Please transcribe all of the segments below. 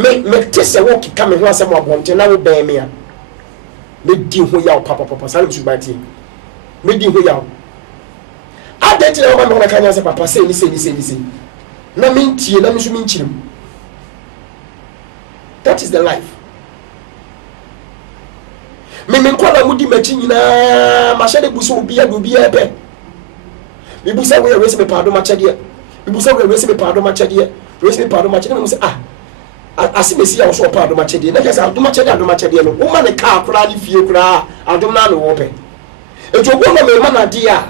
me tese wo kika me ho asem abonte na wo ben me a me di ho yaw papa sale su bati me di ho yaw adenti na wo ma ka nya se papa se ni na me ntie na me su me nchirim. That is the life. Me nkola mudi machi nyina ma hye de buso obi ebe me busa we resi me pado ma chede me busa we resi me pado ma chede resi me pado ma chede me say asimesi ya so pado ma chede na kesa ado ma chede no wo ma ne ka akura ni fie kura ado na no wo pe eto go no me ma na dia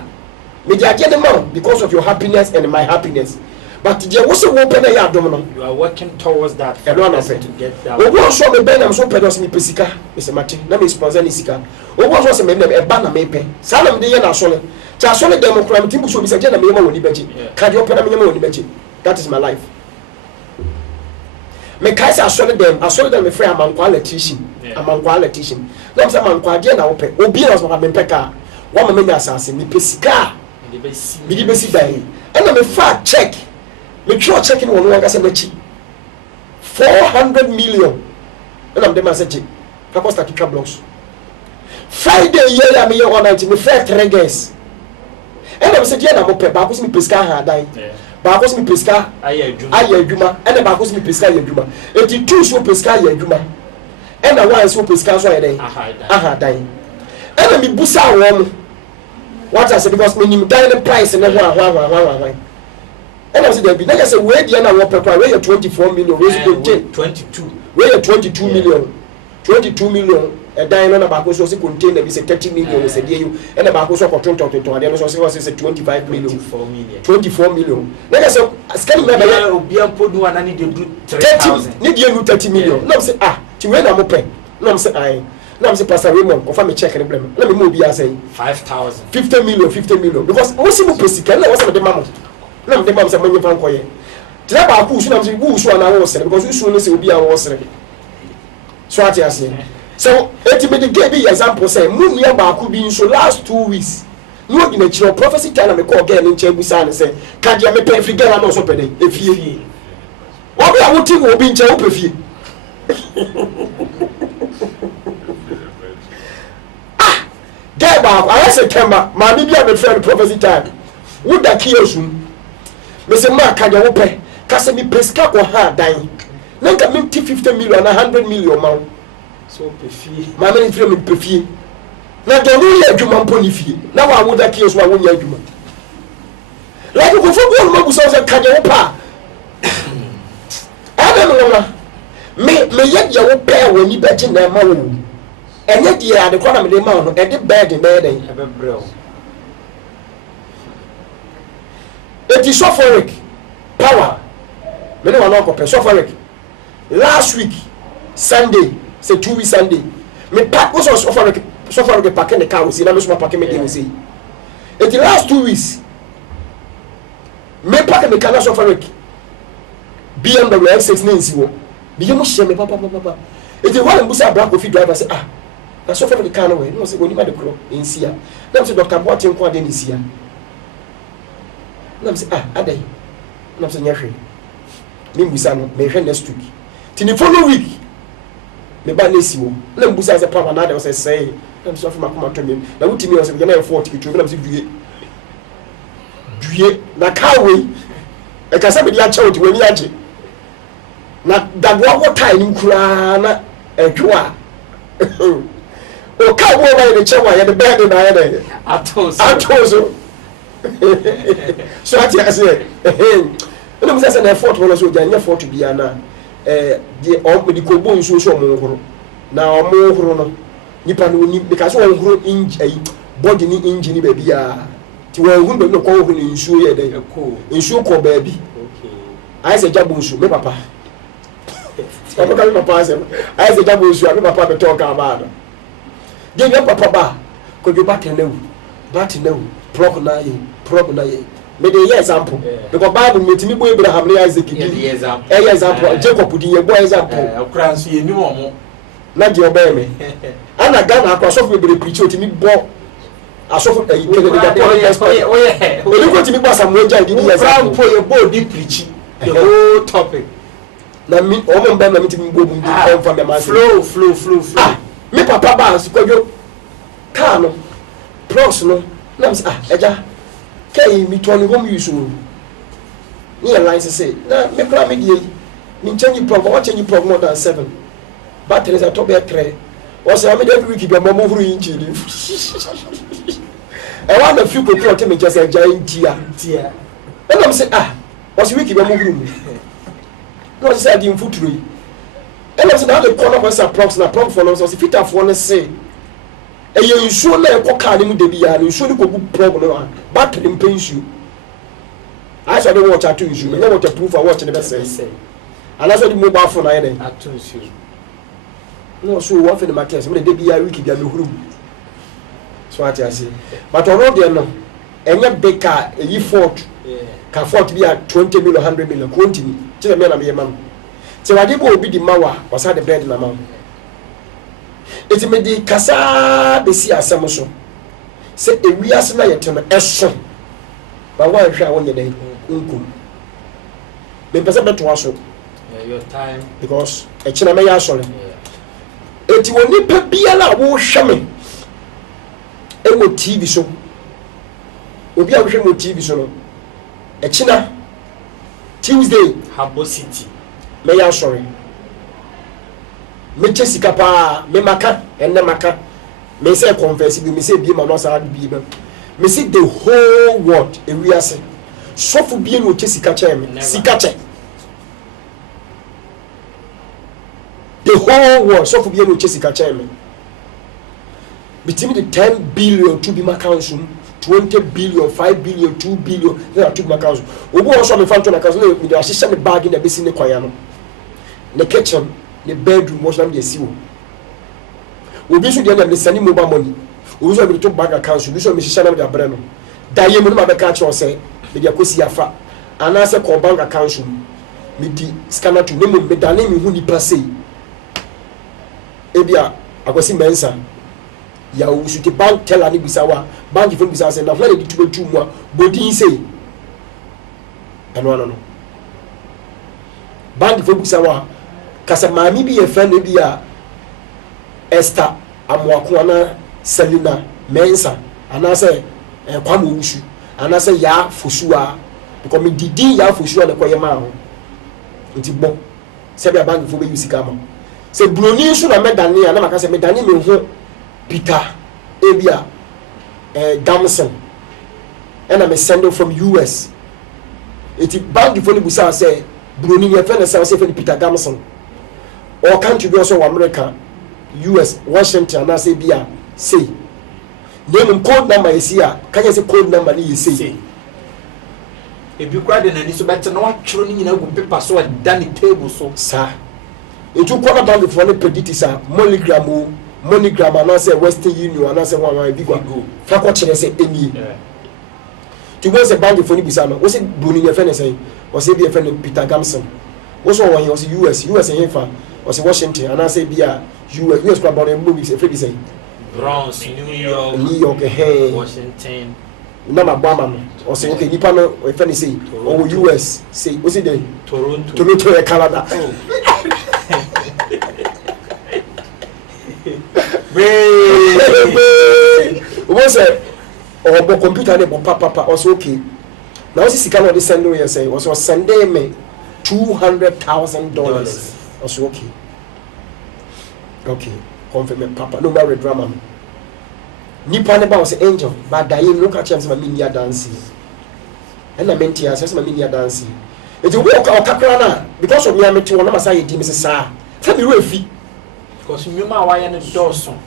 me dia de ma because of your happiness and my happiness. But je wo se wo pe na ya adom no you are working towards that to get that. Owo so me ben am so pe do se me pesika me se mate na me sponsor ni sika. Owo so se me e ba na me pe. Sa na me de ye na so le. Cha so le democrat timbu so bi se je na me ma woni beji. Ka de opena me ma woni beji. That is my life. Me kai se asole dem me free amankwa electrician. Amankwa electrician. Na me se amankwa de na wo pe. Obi na so me pe ka. Wo ma me nya asase me pesika. Me di besi dai. And na me fa check. Me try checking one wanga se mechi 400 million and I'm the man say ka costa kika blocks Friday year me year 190 me fair 3 guys and I'm say dia na mo pe ba ko se me pesca ha dan ba ko se me pesca aye adwuma and ba ko se me pesca aye adwuma eti two so pesca aye adwuma and na one so pesca so aye dan aha dan and me busa wo what I say because me nim dan the price and ho and I said, like I said, where the other one where you 24 million, where you 22, where you 22 million, 22 million, a diamond about also contain them is a 30 million, is a day you, and about also for 20 and then also was a 25 million, 24 million. Like I said, scanning my be a put one and need to do 30,000, need you 30 million. No, say, to when I'm open, no, say, I. Now, say Pastor Raymond, confirm me check and blame. Let me move here, say 5,000, 50 million, because most people pay, what's the mamma? Na me dem say money fan koye tira ba ku su na me wu su na wo sere because you su no say obi a wo sere so ati ase so eti me dey give example say mu nia ba ku bi so last 2 weeks no gina chiro prophecy time na me call girl nche busa ne say ka dia me pay free girl na so pede efie obi a wuti wo bi nche wo pe fie girl ba I say Kemba ma bi a me friend prophecy time wo da kiyosu me se ma ka de wo pe ka se mi pesca ko ha dan na nka me 50 million na 100 million ma so pe fie ma me free me pe fie na do no ye adwuma mpo ni fie na wa wo da kiyosu wa wo nya adwuma like ko fo bo no bu so ka de wo pa ada no me ye ye wo pe wo ni be na ma wo enye die ade ko na me de ma no e de bed den e be brel. It is sophoric power. Many one not compare sophoric. Last week, Sunday, say 2 weeks Sunday. Me pack was sophoric pack in the car. We see, now me packing me see. It the last 2 weeks. Me pack me car sophoric. BMW X6 name wo. Be you share me papa. It the one busa black coffee driver say na sophoric car no way. No say when you ma the crow in sia. Them say Dr. Boateng kwa den sia. Na say adai na say nyahwe me mbusa no me hwe next week ti the following week me ba na siwo na mbusa say papa na dey say na so afima kuma to me na wutimi o say na 40 kitu na say due na kawe e ka say me dia cha oti wani age na dagwa ko tai ni kura na edwa o ka wo ba ye chewa ye the bed na ye dey atoso so ati ase no mo say na effort wona so ja nya effort bia na de o me di ko bo nso so mo horo na o mo horo no nipa no ni because o horo body ni engine ba bia ti wo hu be no ko horo ni nso ye den nso ko ba bi okay ai se jabo nso me papa papa say ai se jabo nso me papa be talk about de me papa ba ko jo batenewu prog na ye me dey example because Bible metimi boy Abraham na Isaac di example Jacob di ye boy example okran so ye ni mo na je obey me ana Ghana akwaso fo be preach otimi bo asofo kele dey go ko timi bo Samuel Jai di example for ye bo di preach the whole topic na mi o mo mba na mi ti mi bo mu di from the man flow me papa ba so kwadwo car no pros no na me eja kai mi to ni home use o ni license say na me kra me die ni change program what change program more than 7 batteries are top 3 o say me every week be mo huru inchi ni e wa na few ko te me just eja intia and I'm say was week be mo huru mu no say di mfuturo yi and I'm say na the corner was approx na program for no so fit afo no say e ye nsuo na e ko car ni mu de bia no nsuo ni ko gu program no battery mpensu I saw the watch at 2 issue. You know what the proof of watching the best say. And that's what the mobile phone I had. At 2 issue. No, so what for the market? So the day I week be room. So what I say. But already there no. Any big car, a Ford, can afford to be at 20 million, 100 million. Continue. Tell me, I'm a man. So I did go be the mawa. Was had the bread in the mouth. It's me the casa be see as so. Say a we are saying it on a son. But why shall one day? Me pesa beto aso. Your time because e china me ya sole. Eti woni pa bia la wo hweme. E mo TV so. Obi a wo hweme TV so no. E china Tuesday Habo City. Me ya sorry. Me chesika pa me maka enne maka. Me say confess bi me say bi ma no sa bi ba. Me see the whole world we are saying so for being no sika chairman sika che the whole world so for being no sika chairman between the 10 billion to be my council 20 billion 5 billion 2 billion there to my council obo also me fan to na council me dey share me bag in the basin ne kwaya no the kitchen the bedroom was am dey see wo obi so dey na me send mobile money we so be to bank account we so me share na me abre no da ye me no be ka cho say me dey kosi afa ana say ko bank account me di scanner to name me da na me hu ni passe e bia akosi mensa ya wo su ti bank teller ni bisa wa bank phone bisa say na where dey to tu mu bodin say no bank phone bisa wa kasa mami bi ye friend e bia Esther amwako na Selina Mensa anase kwamo wusu anase ya fosua because me didi ya fosua na koyema ho nti bo se bia bank fo be use kama se broni so na medani na maka se medani me ho Peter ebia Gamson and I'm sending from US iti bank fo ni busa se broni ye fe na se Peter Gamson or country be also America US Washington na say bia say name code number is here can you say code number ni say e bi kwa de nani so bete na watwero ni nyina gu paper so dani table so sa etu kwa bank for no predict sa monogram na say Western Union na say one bi go fa ko kire say eni to go say bank for ni bisa no wo say broni ye fe ne say wo say bi ye fe ne Peter Gamson wo so won ye wo say US ye fa wo say Washington and I say bia US kwa about them movies e say Bronx, New York, hey, Washington. Na mabama no. O say okay, nipa no e fa ni say o US say o say dey Toronto e Canada. O say o bo computer ne bo papa o say okay. Now o say sika no dey send we say o say send me $200,000. O say okay. Okay. Confirm papa no marry drama nipa ne ba was angel but da you look at chance ma minia dancing and na menti as ma minia dancing it will walk out kakra na because of me ameti wona masa ye di me sa fa me refi because nyuma wa ye ne doso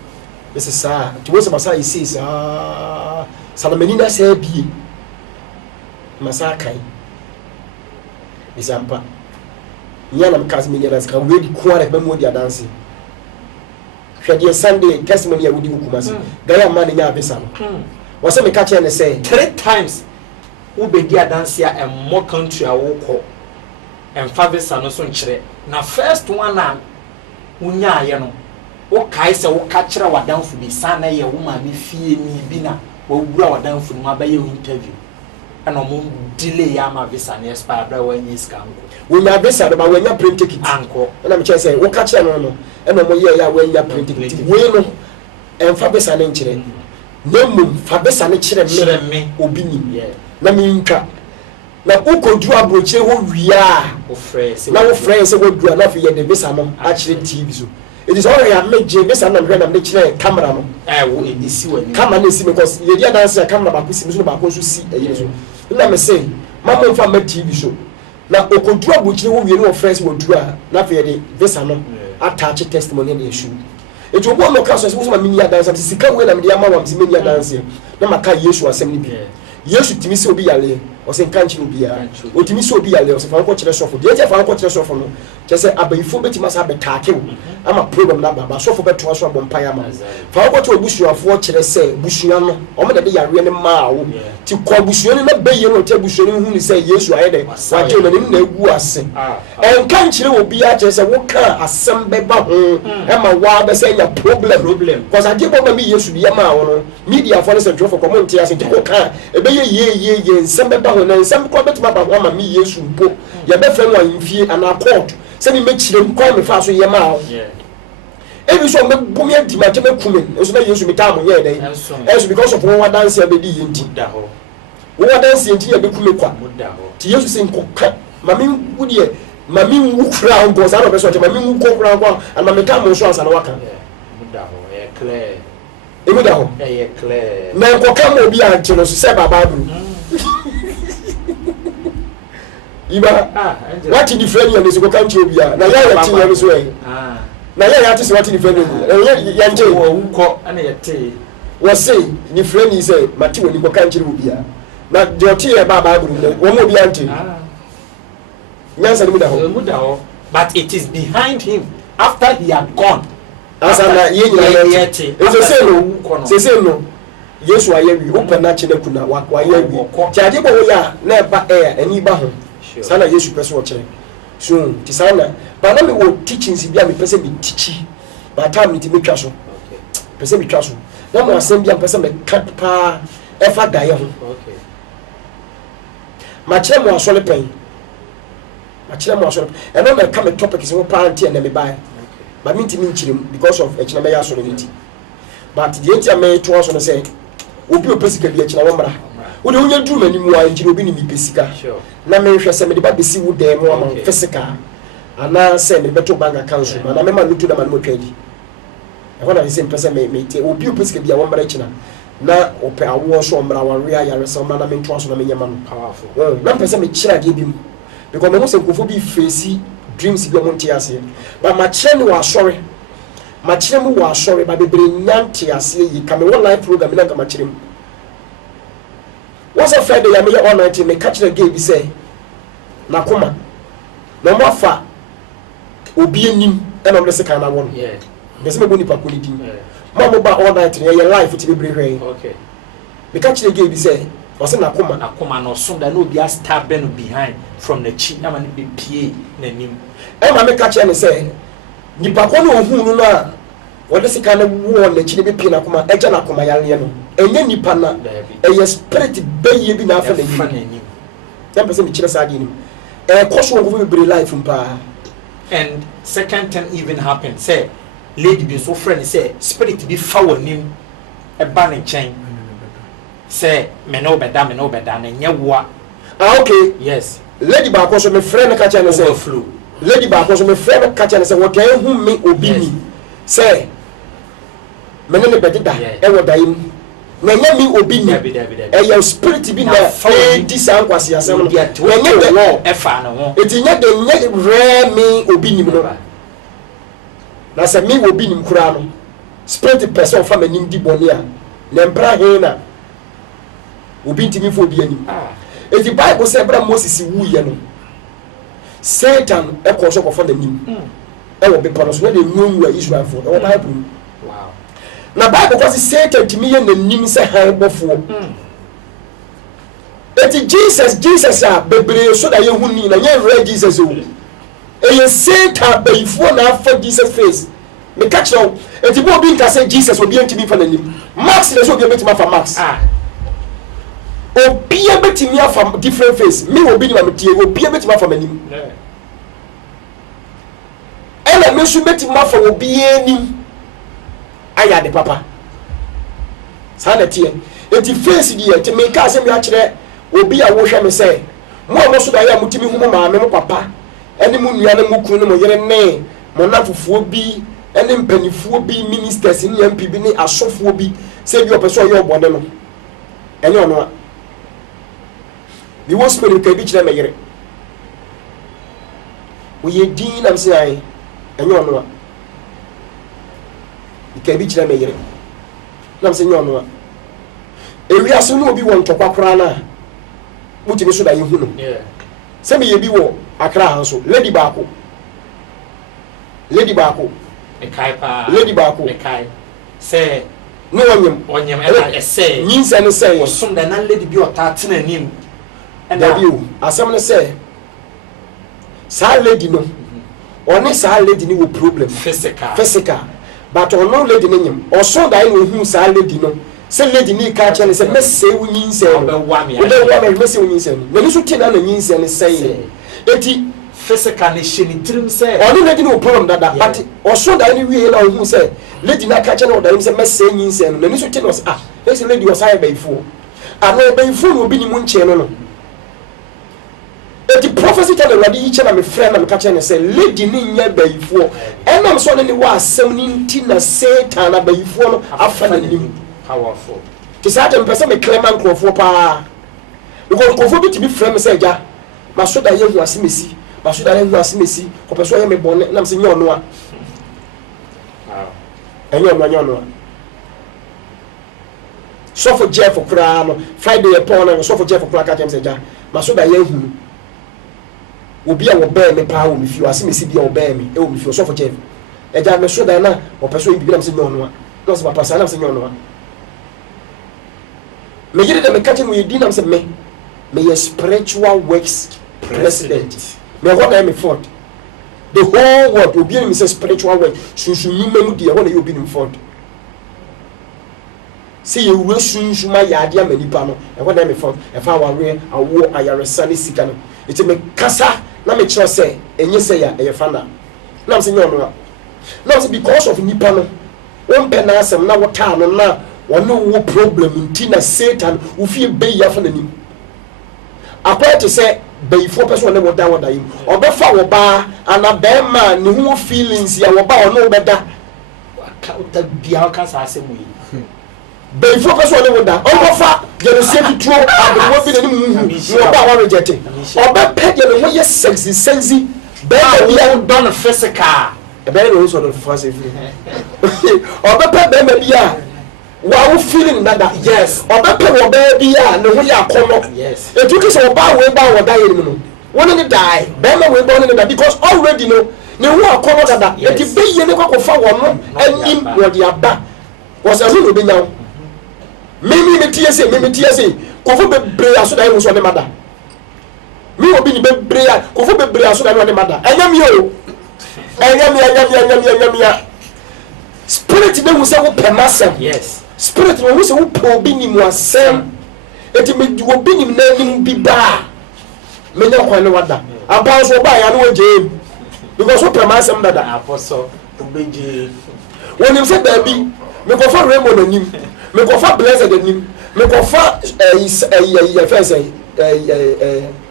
me sa to was masa ye say sa salamani na sa bie masa kai bisampa nyana mkazi minia dance ka we di kwa re ba mo dia dancing Shadi Sunday testimony awudi hukumasi. Gaya mani nya abesa no. Wase me ka che ne say 3 times wo be dia dance ya and more country a wo ko. And favesa no so nkyere. Na first one na unya aye no. Wo kai se wo ka kire wadanfo bi sana ye wo ma me fie ni bi na wo wura wadanfo no ma ba ye interview. and no delay ama visa na expire bra when you scan when you visa but when you print ticket anko and I'm say wo catch no and no ye ya when you print ticket we no en fa visa na nkyere nemum fa visa na kyere me obi ni na me ntwa na ukodu abroche ho wia na wo friends wo dua na fa ye de visa no a kyere TV so it is already a make visa na me na me kyere camera no wo edisi wani camera na si because ye dia dance camera ba ko si so ba ko so si eyi so na me say mama fa ma TV so na okodu abroche ho wie no friends wo dua na fa ye de visa no attach testimony na issue it will go no caso so ma mini dance sika we na me dia ma wam si mini dance na maka Yesu asem ni bi Yesu timi se obi yale o se nkanchi obi ya o timi se obi yale o se fa ko kire sofo de je fa ko kire sofo no je se abayifo betima sa betake ama program na baba sofo beto aso abompa ya ma fa ko to busuafo kire se busua no o me de yare ne ma wo ti ko busua ne na beye no te busua ne hu ni se Yesu aye de wa je no ni na egu ase enkanchi obi ya je se wo ka asem beba ho e ma wa be se nya problem cause ade bo me Yesu bi ya ma wo no media for se ntwo for comment ya se ti ko ka ye nsem beba ho na nsem ko betuma ba ho ma me Yesu mpo ye be fe no amfie ana court se me mechire ko me fa so ye ma ebi so me bumi adi ma je me kume so na Yesu mi ta mo ye dey eso because of one dance ya be di yenti da ho wo dance yenti ya be kume kwa ti Yesu se nkoka ma me wudi e ma me wu kra ngo sa no be so je ma me wu ko kra kwa and ma me ta mo so asa na waka da ho e clear emu da ho e clear na nkoka mo bi a nche no so se baba bru iba what the friend you go kan che bia na ya ti ya so e na ya ti se what the friend ya nche wo ko ana ya te wo say the friend is say mati woni go kan che bia na de ti e baba bru wo mo bia nche nyansa ni mu da ho but it is behind him after he had gone asa na ye nyina ya ti se se no Yesu aye wi open na che na kuna wa ye wi ti ade bo ya na ba ani ba ho sana Yesu pese wo kire so ti sana ba na me wo teachings bia me pese me teachi ba time ti me twa so pese me twa so na mo asem bia pese me cut pa e fa da ye ho ma kire mo asole pen e no me come topic is wo pa anti na me bai ba me ti me nkire because of e kina me ya asole nti but the enti me to so no say obi opesika bia kina wo mra wo de wonya drum ani mu a nkire obi ni mi pesika na me hwɛ sɛ me de ba besi wo dem wo ama physical ana sɛ me beto bank account so na me ma lutu na ma no twadi e ho na sɛ mpɛ me te obi opesika bia wo mra kina na opɛ awo so mra wa ria ya resɛ na me ntoa so na me nyama no powerful na mpɛ sɛ me kyira de bi mu because me ho sɛ nkofo bi face dreams bi o monte ase ba ma kyerɛ ni wa asɔre ma kyerɛ mu wa asɔre ba bebre nyante ase yi ka me wo live program na ka ma kyerɛ mu what's a Friday ya me all night me catch the game bi say na koma na mo afa obi enim e na mo se kan na won be se me boni pa ko ni din mo ba all night ya life ti be brehwe okay me catch the game bi say o se na koma no so da no obi a stab ben behind from the chi na ma ne be pie na nim e ma me catch ni say ni pa ko no hu no na wode se kan na wo na chi ne be pie na koma e ja na koma ya le no enye nipa na e spirit beye bi na afa na nim ya pese mi kire sa adi nim e koso ngo be bre life mpa and second time even happened say lady be so friend say spirit be fa nim e ba ne chen say me no be da na nya wo okay yes lady ba koso me friend ka cha ne say flow lady ba koso me friend ka cha ne say wo kan hu me obi ni say me ne be da e wo da yim na nya mi obi ni e ya spirit bi na di san kwase asem no nya de e fa no ho eti nya de nya re mi obi ni no na se mi obi ni kura no spirit person fa manim di boni a na mbra he na obi ntimi fo obi anim eti bible say bra Moses wu ye no Satan e ko so ko fa nanim e wo be pano so na de nwu Israel fo e wo bible na bible kwasi Satan timi ye nanim se han bofo eti Jesus a bebre so da ye hu ni na ye re Jesus o e ye Satan bayifo na afa Jesus face me catch now eti bo bi nka say Jesus obi ntimi fa nanim Max na so obi ntimi fa Max obia betimi afa different face me obi ni ma metie obia betimi afa manim ela me so betimi afa obia nim aya de papa sa na tie enti face di enti me ka se me a kire obi a wo hwe me se mo so da ya mutimi hu ma me mo papa ene mu nua ne mu kunu ne mo yere ne mo na fufuo bi ene mpanifuo bi ministers ni MP bi ni asofuo bi se bi opeso ye obone no ene ono a bi wo spirit ka bi kire me yere wo ye din na mse ai ene ono a ka bi kire me yere na mse ene ono a ewi aso no obi won tokwa na mutimi so da ye hu no se me ye bi wo akra hanso lady baako ekai pa lady baako ekai se no onyem ela ese nyinsa ne se osum da na lady bi ota tena nim da bi o asam ne se sa lady no oni sa lady ni wo problem physical but ono lady ne nyem oso da no hu sa lady no se lady ni ka cha ne se mese wo nyinsa no obewa me mese wo nyinsa no na so tina na nyinsa ne se eti physical ne sheni trim say oni lady no problem dada but oso da ni wie na hu say lady na ka cha na oda say messe nyinse no na so te no this lady was high by four ana by four no bi ni mu nche no the prophecy tell the lady each na me friend na me ka cha na say lady ni nya by four enam so ne wa asem ni nti na satan na by four no afa na nim powerful ti sa ta me pese me clement crofo pa because crofo bi ti bi friend me say ja ma so da ye hu asemesi basuda le hu asemesi ko peso ye me bonne na mse nyono a enyo so for Jeff okra no Friday upon no so for Jeff okra ka temse ja masuda ye hu obi a wo be me pa wo me fi asemesi bia wo be me e wo me fi so for Jeff e ja me so da na o peso yi bi na mse nyono a no se papa sa na mse nyono a me yire de me ka temu ye di na mse me ye spiritual works president me what am for the whole world obi any say spiritual work sunsun nyuma di e ho na obi nim for see you will sunsun ma ya ade amani pa no e what am for e fa ware awo ayaresa ne sika no it me kasa na me kire say enye say ya e fa na na say nyono na na say because of nipa no won pe na asem na wota no na wono wo problem nti na Satan wo fie be ya fa na nim akwa to say before person never down what him obefa wo ba ana be ma ne hu feelings ya wo ba ono beda ka bia ka sa asemu yi before person never da obefa je no se bi tro abwo bi ne mu wo ba wa reject obepa je no ye sexy be bia don physical e be no so do for say free obepa be ma bia wa feeling that yes obepe wo ba bia ne ho ya kono yes etuki so ba we ba wo da yiri mu no woni ni die be ma we ba woni ni da because already no ne ho akono dada eti be ye ne kwakofa wo no anim wo di aba wo se no be nyaw mimi me tie se kofo be bre aso da yiri so ne mada mi obi ni be bre kofo be bre aso da ne mada enyam yo enyam spirit be wo se wo pemasem yes spirit no wo se wo po bi ni mu asem eti me wo bi ni na ni bi ba me nya kwa ne wada aba so ba ya no je because wo pemasem dada apostle obeje woni se ba bi me ko fa Raymond anim me ko fa Blessed anim me ko fa first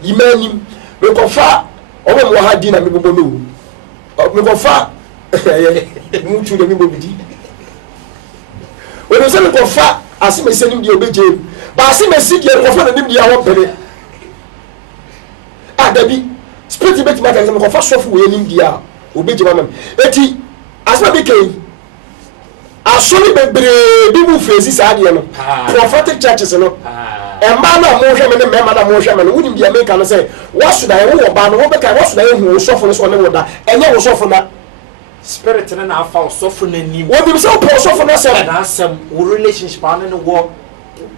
yimanim me ko fa o mo ha di na me bobo me ko fa mu tu de mi bobidi woni se me ko fa asimesi nim di obeje ba asimesi di ko fa na nim di a wo pere dabi spirit bet matter se me ko fa sofu we nim di a obeje ma eti asma be kai asori bebre bi mu fesi sa de no prophetic churches no emba na mo hwe me ne mema da mo hwe me no wunim di America no se wasuda ye wo ba no wo be kai wasuda ye hu sofu no so ne wo da enye wo sofu na spirit na afa sofu na nim wo bi so po sofu na se na asem wo relationship ane no wo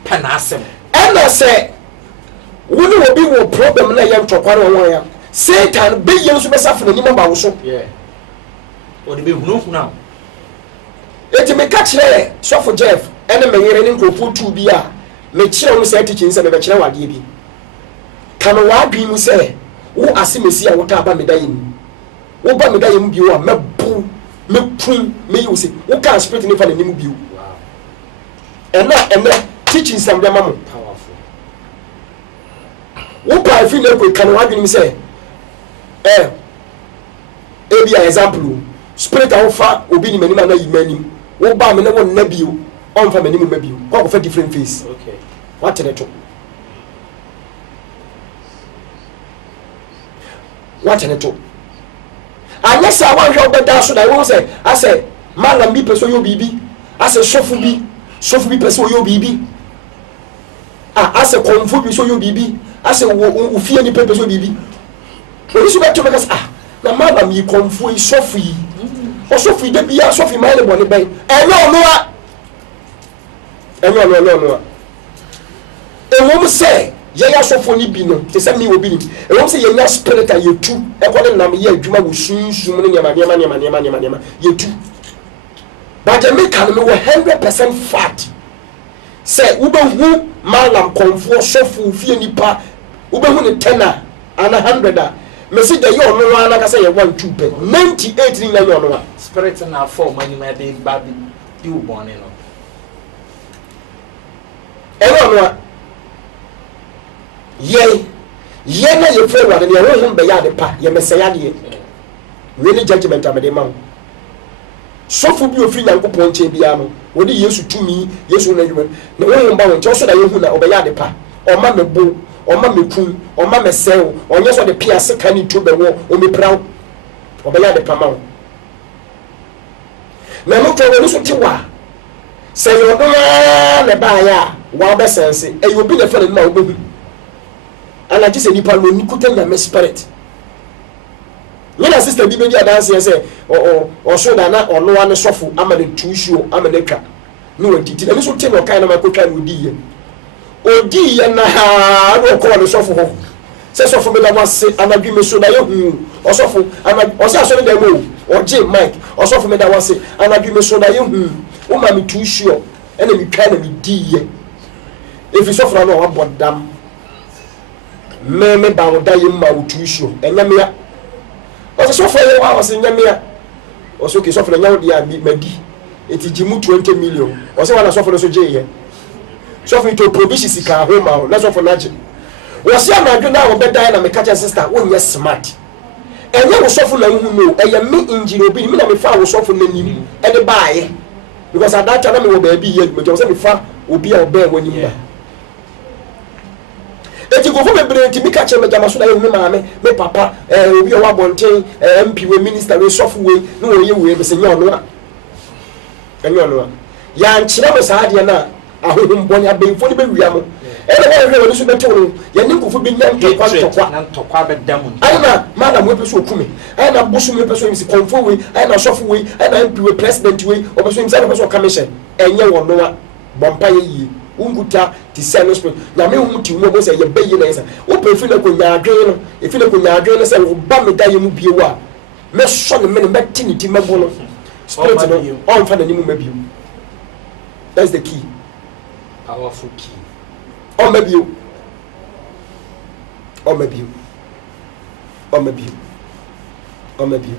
panasem ena se woni wo bi wo problem na ye ntwokwa no won ya Satan be ye so be safu na nim ba wo so o de be hunu na eti me ka kire sofu Jeff ene me yere ni nkofo tu bi a me kyerɛ wo sɛ teaching sɛ me bɛkyerɛ wadeɛ bi ka no wadwen mu sɛ wo ase mesi a wota aba medayɛ mu wo ba medayɛ mu bio a mɛbo mɛpum mɛyi wo se wo ka spirit ne fa n'anim bio ɛna teaching sam bɛma mo wo pa afi na ko ka no wadwen mu sɛ ebi a example spirit a wo fa obi ni manim ana yi manim wo ba me na wo nna bio on fa manim ma bio ko fa different face okay what in it what in it unless I want your better so that I won't say I say malam bi person yo bibi I say sofu bi person yo bibi I say konfu bi so yo bibi I say wo fie ni person yo bibi we so better because na malam yi konfu yi sofu yi o sofu de bia sofu mai le boni ben no ewom say ye ya sofo ni bi no te se mi obi ni ewom say ye nya spirit a yetu e ko de nam ye adwuma wo sunsun ne nyama yetu but the make can me 100% fat say wo be hu malam konfo sofo fie nipa wo be hu ne 10 ana 100 me say the ye ono ana ka say ye 1 2 pe 98 ni nya ono spirit na form mani ma de baby di wo born no no ye na ye frɛ wa de ye ho be ya de pa ye mesaya de we ni judgment amede ma sofo bi ofiri Nyankopɔn nkyɛn bia no wo de Yesu tumi Yesu na yuma na wo ho ba wo nkyɛ so da ye hu na obeya de pa o ma me bo o ma me kun o ma me sew o nye so de pia seka ni to be wo o me praw obeya de pa ma wo na no to wo so ti wa sɛ yo do na ba ya wa be sense e yo bi na fa na wo be ana just nipa no ni kuta nyame spirit nyina sister bi be di adanse say o so da na ono ane sofo ama ne tuisho ama ne twa no waditi na so te no kan na makotwa no odi ye na ha no ko no sofo ho se sofo me da wase anadwi me so da ye hu o sofo ama o se aso ne da mo o je mike o sofo me da wase anadwi me so da ye hu o ma me tuisho ene mi twa na mi di ye efi sofo na o abodam me ba wo da ye ma wo tuisho enyamia o so for ye wa o se nyamia o so ke so for nyawo dia madi eti jimu 20 million o se wa na so for so je ye so for to provision sika ho ma na so for na je wo se amadwo na wo beda na me catch sister wo nye smart enye wo so for na hu no eye me engineer obi me na me fa wo so for na nim e de baaye because at that time me wo ba bi ye me jo se me fa obi a oba wo nim ba eti go for me brenti mi ka che me jama so da ye me maame me papa obi o wa bonten MP we minister we sofu we no wo ye we be se nya ono a enyo ono a ya nkyira me sa ade na ahohom boni abenfo ni be wia mo ele wo hwe so bete wo ye ni nkofo bi nya ntokwa be dam ana madam we peso okume ana bosu me peso mi se konfo we ana sofu we ana MP we president we o peso mi se peso commission enye wo no a bompa ye yi unguta ti seno spirit na me hu ti wo bo se ye bayi na isa wo prefi na ko nyaadwen no efi na ko nyaadwen no se wo ba me da ye mu bie wa me so ne me ne meti ni ti mabo no spirit no on fa na ni mu mabio that's the key powerful key on mabio on mabio on mabio on mabio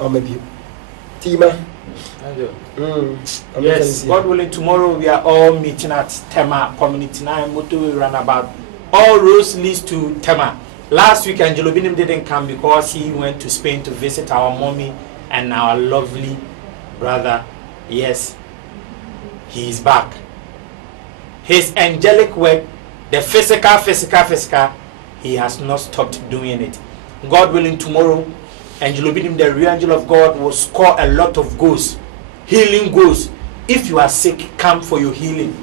on mabio Tima. Yes, God willing, tomorrow we are all meeting at Tema Community 9 Motorway Runabout. All roads leads to Tema. Last week, Angelo Binim didn't come because he went to Spain to visit our mommy and our lovely brother. Yes, he is back. His angelic work, the physical, he has not stopped doing it. God willing, tomorrow, Angelo Bidim, the real angel of God, will score a lot of goals, healing goals. If you are sick, come for your healing.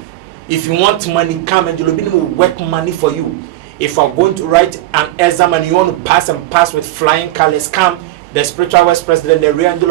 If you want money, come. Angelo Bidim will work money for you. If you are going to write an exam and you want to pass with flying colors, come. The spiritual vice president, the real angel